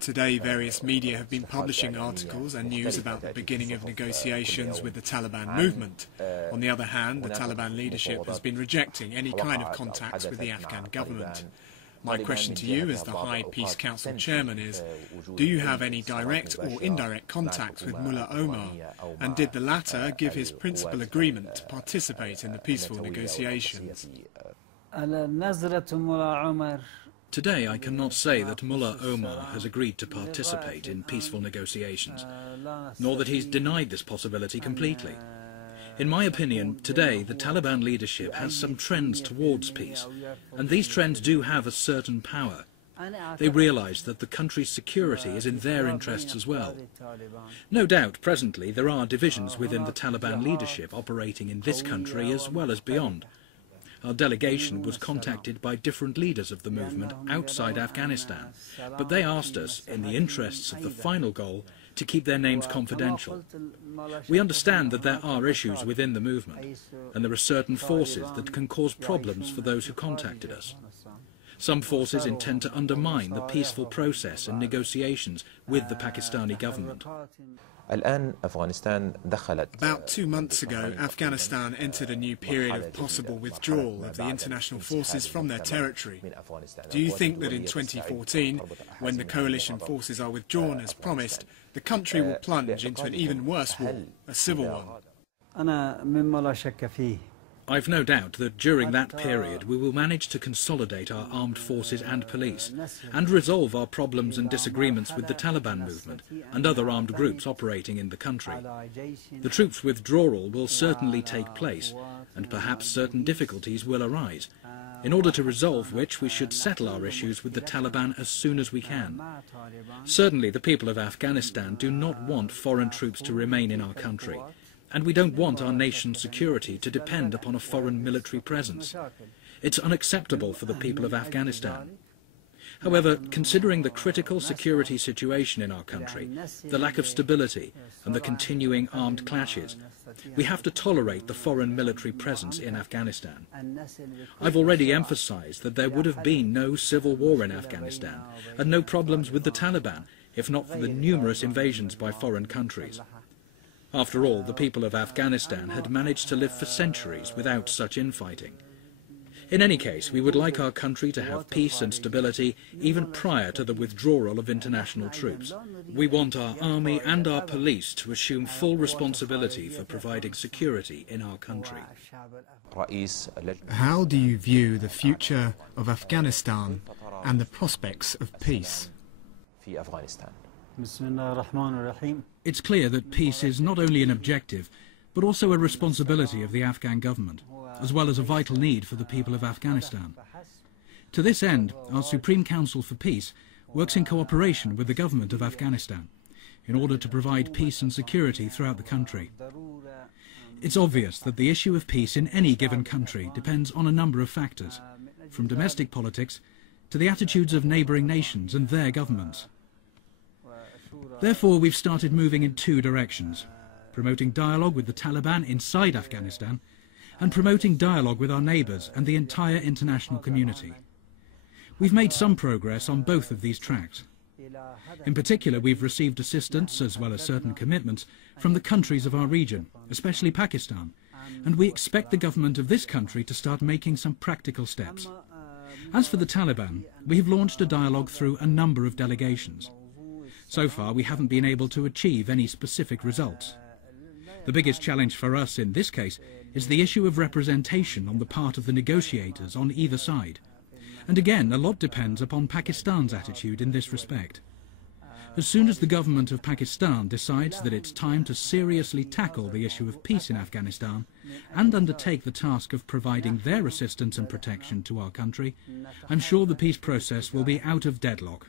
Today, various media have been publishing articles and news about the beginning of negotiations with the Taliban movement. On the other hand, the Taliban leadership has been rejecting any kind of contacts with the Afghan government. My question to you as the High Peace Council chairman is, do you have any direct or indirect contacts with Mullah Omar, and did the latter give his principal agreement to participate in the peaceful negotiations? Today I cannot say that Mullah Omar has agreed to participate in peaceful negotiations, nor that he's denied this possibility completely. In my opinion, today the Taliban leadership has some trends towards peace, and these trends do have a certain power. They realize that the country's security is in their interests as well. No doubt, presently, there are divisions within the Taliban leadership operating in this country as well as beyond. Our delegation was contacted by different leaders of the movement outside Afghanistan, but they asked us, in the interests of the final goal, to keep their names confidential. We understand that there are issues within the movement, and there are certain forces that can cause problems for those who contacted us. Some forces intend to undermine the peaceful process and negotiations with the Pakistani government. About 2 months ago, Afghanistan entered a new period of possible withdrawal of the international forces from their territory. Do you think that in 2014, when the coalition forces are withdrawn as promised, the country will plunge into an even worse war, a civil one? I've no doubt that during that period we will manage to consolidate our armed forces and police and resolve our problems and disagreements with the Taliban movement and other armed groups operating in the country. The troops' withdrawal will certainly take place, and perhaps certain difficulties will arise, in order to resolve which we should settle our issues with the Taliban as soon as we can. Certainly the people of Afghanistan do not want foreign troops to remain in our country, and we don't want our nation's security to depend upon a foreign military presence. It's unacceptable for the people of Afghanistan. However, considering the critical security situation in our country, the lack of stability and the continuing armed clashes, we have to tolerate the foreign military presence in Afghanistan. I've already emphasized that there would have been no civil war in Afghanistan and no problems with the Taliban, if not for the numerous invasions by foreign countries. After all, the people of Afghanistan had managed to live for centuries without such infighting. In any case, we would like our country to have peace and stability even prior to the withdrawal of international troops. We want our army and our police to assume full responsibility for providing security in our country. How do you view the future of Afghanistan and the prospects of peace? It's clear that peace is not only an objective, but also a responsibility of the Afghan government, as well as a vital need for the people of Afghanistan. To this end, our Supreme Council for Peace works in cooperation with the government of Afghanistan in order to provide peace and security throughout the country. It's obvious that the issue of peace in any given country depends on a number of factors, from domestic politics to the attitudes of neighbouring nations and their governments. Therefore, we've started moving in two directions: promoting dialogue with the Taliban inside Afghanistan and promoting dialogue with our neighbours and the entire international community. We've made some progress on both of these tracks. In particular, we've received assistance as well as certain commitments from the countries of our region, especially Pakistan, and we expect the government of this country to start making some practical steps. As for the Taliban, we have launched a dialogue through a number of delegations. So far, we haven't been able to achieve any specific results. The biggest challenge for us in this case is the issue of representation on the part of the negotiators on either side. And again, a lot depends upon Pakistan's attitude in this respect. As soon as the government of Pakistan decides that it's time to seriously tackle the issue of peace in Afghanistan and undertake the task of providing their assistance and protection to our country, I'm sure the peace process will be out of deadlock.